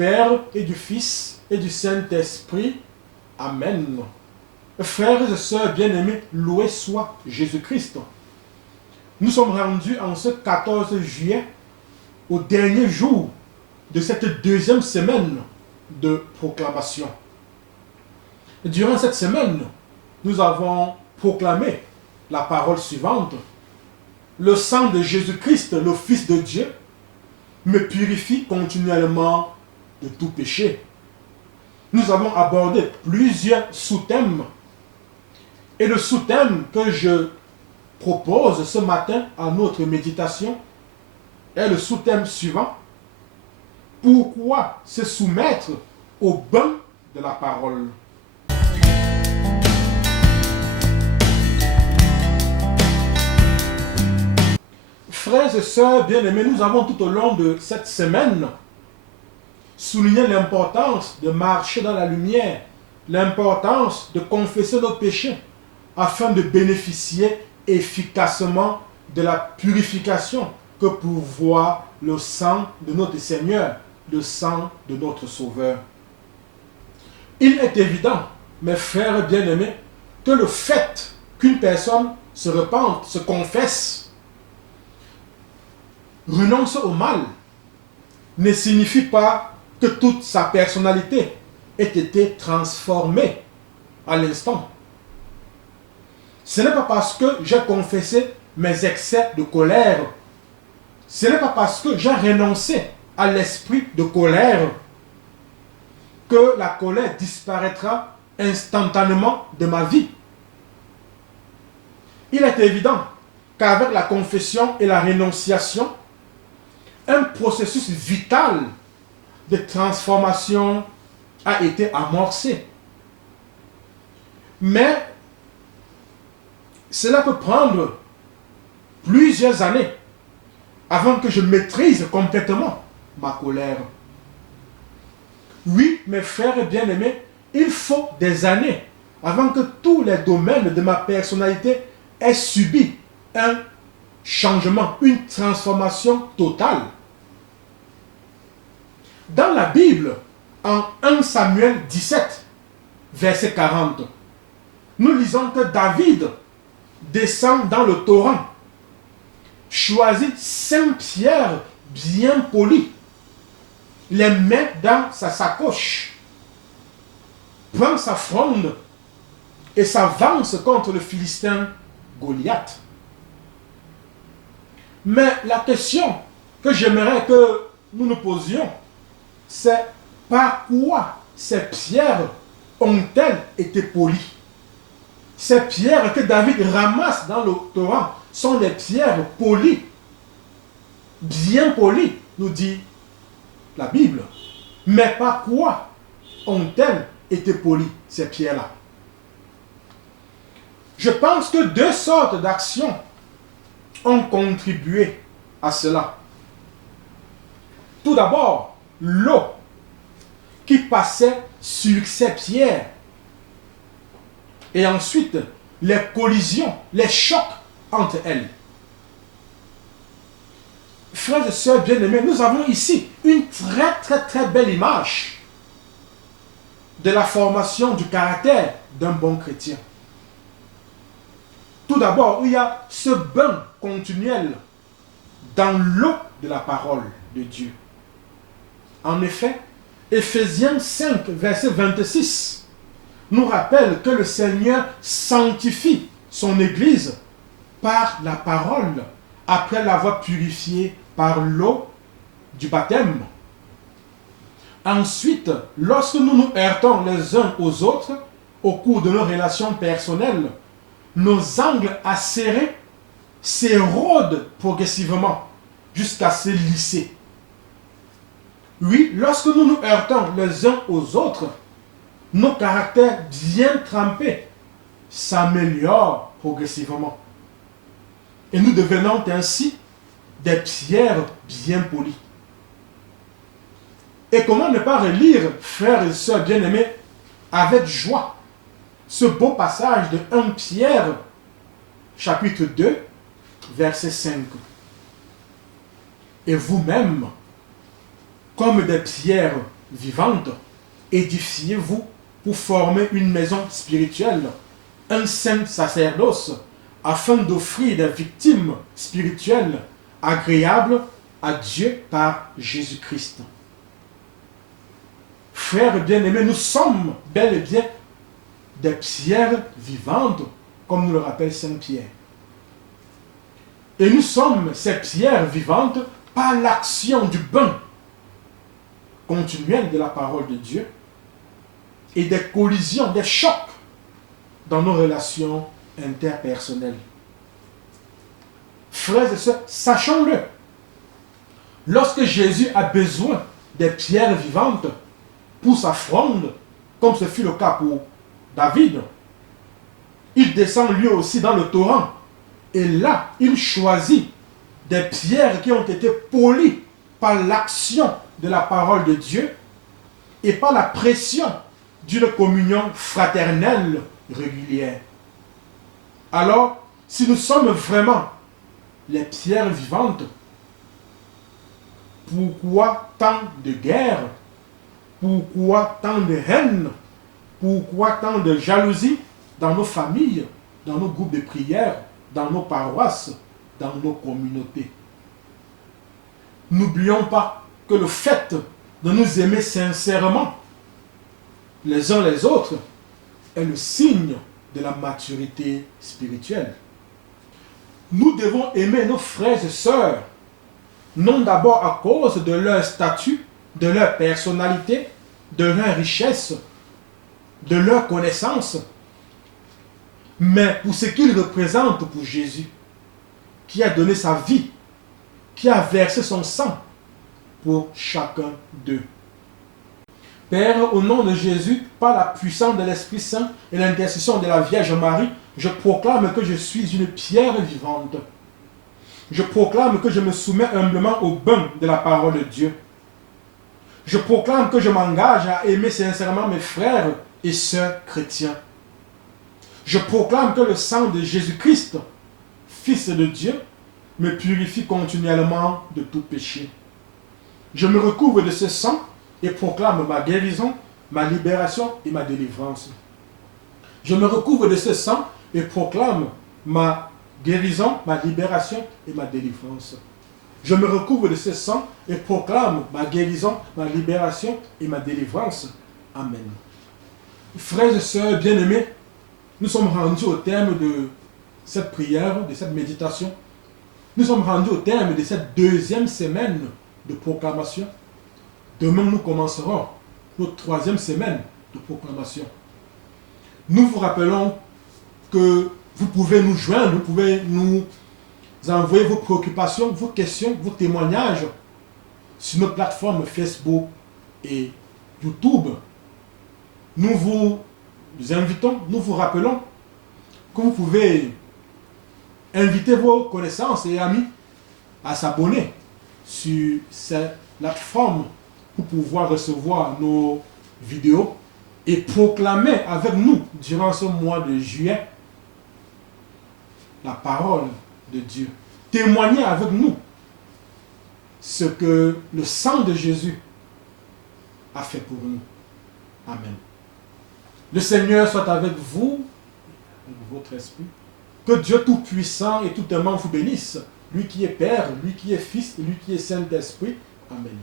Père et du Fils et du Saint-Esprit. Amen. Frères et sœurs bien-aimés, loué soit Jésus-Christ. Nous sommes rendus en ce 14 juillet, au dernier jour de cette deuxième semaine de proclamation. Durant cette semaine, nous avons proclamé la parole suivante. Le sang de Jésus-Christ, le Fils de Dieu, me purifie continuellement de tout péché. Nous avons abordé plusieurs sous-thèmes. Et le sous-thème que je propose ce matin à notre méditation est le sous-thème suivant. Pourquoi se soumettre au bain de la parole? Frères et sœurs bien-aimés, nous avons tout au long de cette semaine souligné l'importance de marcher dans la lumière, l'importance de confesser nos péchés afin de bénéficier efficacement de la purification que pourvoit le sang de notre Seigneur, le sang de notre Sauveur. Il est évident, mes frères bien-aimés, que le fait qu'une personne se repente, se confesse, renonce au mal, ne signifie pas que toute sa personnalité ait été transformée à l'instant. Ce n'est pas parce que j'ai confessé mes excès de colère, ce n'est pas parce que j'ai renoncé à l'esprit de colère que la colère disparaîtra instantanément de ma vie. Il est évident qu'avec la confession et la rénonciation, un processus vital de transformation a été amorcé. Mais cela peut prendre plusieurs années avant que je maîtrise complètement ma colère. Oui, mes frères bien-aimés, il faut des années avant que tous les domaines de ma personnalité aient subi un changement, une transformation totale. Dans la Bible, en 1 Samuel 17, verset 40, nous lisons que David descend dans le torrent, choisit 5 pierres bien polies, les met dans sa sacoche, prend sa fronde et s'avance contre le Philistin Goliath. Mais la question que j'aimerais que nous nous posions, c'est par quoi ces pierres ont-elles été polies? Ces pierres que David ramasse dans le torrent sont des pierres polies, bien polies, nous dit la Bible. Mais par quoi ont-elles été polies, ces pierres-là? Je pense que 2 sortes d'actions ont contribué à cela. Tout d'abord, l'eau qui passait sur ces pierres. Et ensuite, les collisions, les chocs entre elles. Frères et sœurs bien-aimés, nous avons ici une très belle image de la formation du caractère d'un bon chrétien. Tout d'abord, il y a ce bain continuel dans l'eau de la parole de Dieu. En effet, Éphésiens 5, verset 26, nous rappelle que le Seigneur sanctifie son Église par la parole, après l'avoir purifiée par l'eau du baptême. Ensuite, lorsque nous nous heurtons les uns aux autres, au cours de nos relations personnelles, nos angles acérés s'érodent progressivement jusqu'à se lisser. Oui, lorsque nous nous heurtons les uns aux autres, nos caractères bien trempés s'améliorent progressivement. Et nous devenons ainsi des pierres bien polies. Et comment ne pas relire, frères et sœurs bien-aimés, avec joie, ce beau passage de 1 Pierre, chapitre 2, verset 5. Et vous-même, comme des pierres vivante, édifiez-vous pour former une maison spirituelle, un saint sacerdoce, afin d'offrir des victimes spirituelles agréables à Dieu par Jésus-Christ. Frères bien-aimés, nous sommes bel et bien des pierres vivantes, comme nous le rappelle Saint Pierre. Et nous sommes ces pierres vivantes par l'action du bain continuel de la parole de Dieu et des collisions, des chocs dans nos relations interpersonnelles. Frères et sœurs, sachons-le, lorsque Jésus a besoin des pierres vivantes pour sa fronde, comme ce fut le cas pour David, il descend lui aussi dans le torrent. Et là, il choisit des pierres qui ont été polies par l'action de la parole de Dieu et par la pression d'une communion fraternelle régulière. Alors, si nous sommes vraiment les pierres vivantes, pourquoi tant de guerres? Pourquoi tant de haine? Pourquoi tant de jalousie dans nos familles, dans nos groupes de prière, dans nos paroisses, dans nos communautés? N'oublions pas que le fait de nous aimer sincèrement les uns les autres est le signe de la maturité spirituelle. Nous devons aimer nos frères et sœurs, non d'abord à cause de leur statut, de leur personnalité, de leur richesse, de leur connaissance, mais pour ce qu'ils représentent pour Jésus, qui a donné sa vie, qui a versé son sang pour chacun d'eux. Père, au nom de Jésus, par la puissance de l'Esprit Saint et l'intercession de la Vierge Marie, je proclame que je suis une pierre vivante. Je proclame que je me soumets humblement au bain de la parole de Dieu. Je proclame que je m'engage à aimer sincèrement mes frères et sœurs chrétiens. Je proclame que le sang de Jésus-Christ, Fils de Dieu, me purifie continuellement de tout péché. Je me recouvre de ce sang et proclame ma guérison, ma libération et ma délivrance. Je me recouvre de ce sang et proclame ma guérison, ma libération et ma délivrance. Je me recouvre de ce sang et proclame ma guérison, ma libération et ma délivrance. Amen. Frères et sœurs bien-aimés, nous sommes rendus au terme de cette prière, de cette méditation. Nous sommes rendus au terme de cette deuxième semaine de proclamation. Demain, nous commencerons notre troisième semaine de proclamation. Nous vous rappelons que vous pouvez nous joindre, vous pouvez nous envoyer vos préoccupations, vos questions, vos témoignages sur nos plateformes Facebook et YouTube. Nous vous invitons, nous vous rappelons que vous pouvez inviter vos connaissances et amis à s'abonner sur cette plateforme pour pouvoir recevoir nos vidéos et proclamer avec nous durant ce mois de juillet la parole de Dieu. Témoigner avec nous ce que le sang de Jésus a fait pour nous. Amen. Le Seigneur soit avec vous, avec votre esprit. Que Dieu Tout-Puissant et Tout-Aimant vous bénisse, lui qui est Père, lui qui est Fils et lui qui est Saint-Esprit. Amen.